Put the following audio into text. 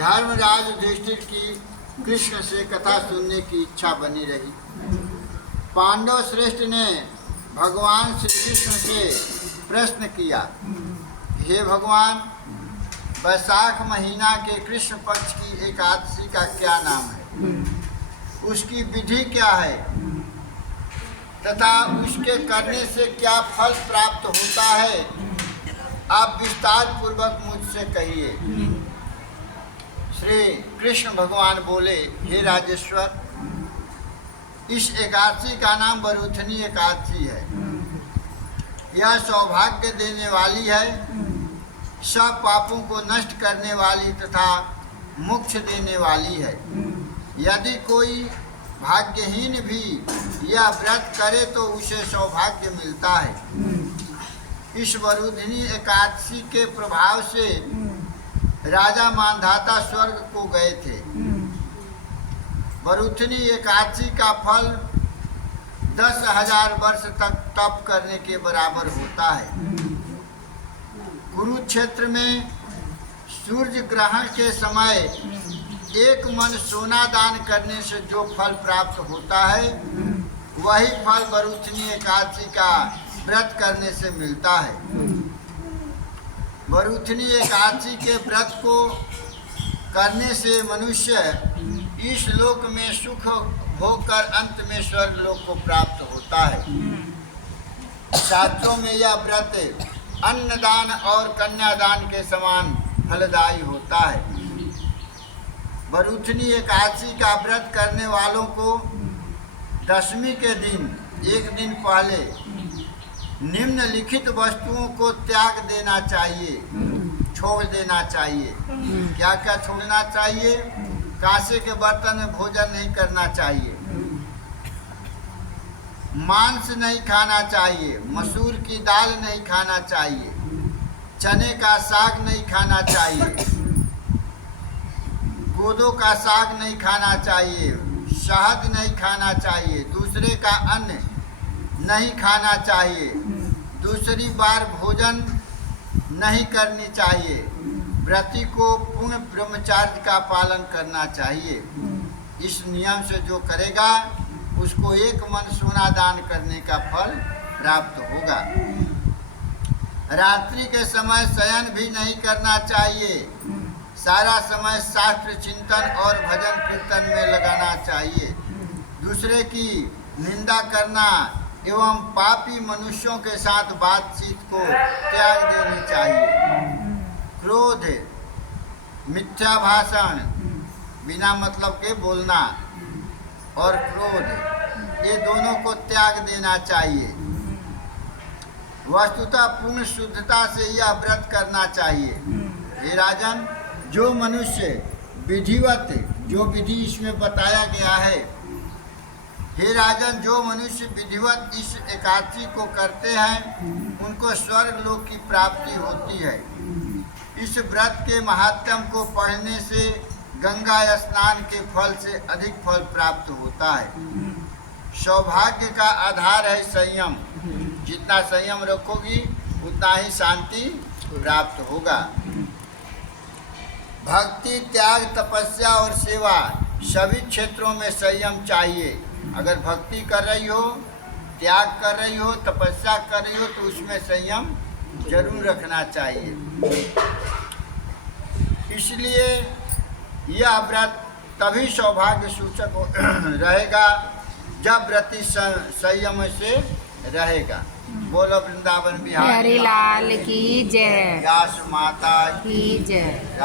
धर्मराज युधिष्ठिर की कृष्ण से कथा सुनने की इच्छा बनी रही। पांडव श्रेष्ठ ने भगवान श्री कृष्ण से प्रश्न किया, हे भगवान, वैशाख महीना के कृष्ण पक्ष की एकादशी का क्या नाम है, उसकी विधि क्या है तथा उसके करने से क्या फल प्राप्त होता है, आप विस्तार पूर्वक मुझसे कहिए। श्री कृष्ण भगवान बोले, हे राजेश्वर, इस एकादशी का नाम वरुथनी एकादशी है। यह सौभाग्य देने वाली है, सब पापों को नष्ट करने वाली तथा मोक्ष देने वाली है। यदि कोई भाग्यहीन भी यह व्रत करे तो उसे सौभाग्य मिलता है। इस वरुधनी एकादशी के प्रभाव से राजा मानधाता स्वर्ग को गए थे। वरुथनी एकादशी का फल 10,000 वर्ष तक तप करने के बराबर होता है। कुरुक्षेत्र में सूर्य ग्रहण के समय एक मन सोना दान करने से जो फल प्राप्त होता है, वही फल वरुथनी एकादशी का व्रत करने से मिलता है। वरुथनी एकादशी के व्रत को करने से मनुष्य इस लोक में सुख होकर अंत में स्वर्ग लोक को प्राप्त होता है। शास्त्रों में यह व्रत अन्नदान और कन्यादान के समान फलदायी होता है। वरुथनी एकादशी का व्रत करने वालों को दशमी के दिन एक दिन पहले निम्नलिखित वस्तुओं को त्याग देना चाहिए, छोड़ देना चाहिए। क्या क्या छोड़ना चाहिए? कांसे के बर्तन में भोजन नहीं करना चाहिए, मांस नहीं खाना चाहिए, मसूर की दाल नहीं खाना चाहिए, चने का साग नहीं खाना चाहिए, कोदो का साग नहीं खाना चाहिए, शहद नहीं खाना चाहिए, दूसरे का अन्न नहीं खाना चाहिए, दूसरी बार भोजन नहीं करनी चाहिए। व्रती को पूर्ण ब्रह्मचर्य का पालन करना चाहिए। इस नियम से जो करेगा उसको एक मन सोना दान करने का फल प्राप्त होगा। रात्रि के समय शयन भी नहीं करना चाहिए। सारा समय शास्त्र चिंतन और भजन कीर्तन में लगाना चाहिए। दूसरे की निंदा करना एवं पापी मनुष्यों के साथ बातचीत को त्याग देनी चाहिए। क्रोध, मिथ्या भाषण, बिना मतलब के बोलना और क्रोध, ये दोनों को त्याग देना चाहिए। वस्तुतः पूर्ण शुद्धता से यह व्रत करना चाहिए। हे राजन, जो मनुष्य विधिवत, जो विधि इसमें बताया गया है, हे राजन, जो मनुष्य विधिवत इस एकादशी को करते हैं उनको स्वर्ग लोक की प्राप्ति होती है। इस व्रत के महात्म्य को पढ़ने से गंगा स्नान के फल से अधिक फल प्राप्त होता है। सौभाग्य का आधार है संयम। जितना संयम रखोगी उतना ही शांति प्राप्त होगा। भक्ति, त्याग, तपस्या और सेवा सभी क्षेत्रों में संयम चाहिए। अगर भक्ति कर रही हो, त्याग कर रही हो, तपस्या कर रही हो तो उसमें संयम जरूर रखना चाहिए। इसलिए यह व्रत तभी सौभाग्य सूचक रहेगा जब व्रती संयम से रहेगा। बोलो वृंदावन बिहारी लाल की जय, व्यास माता की जय।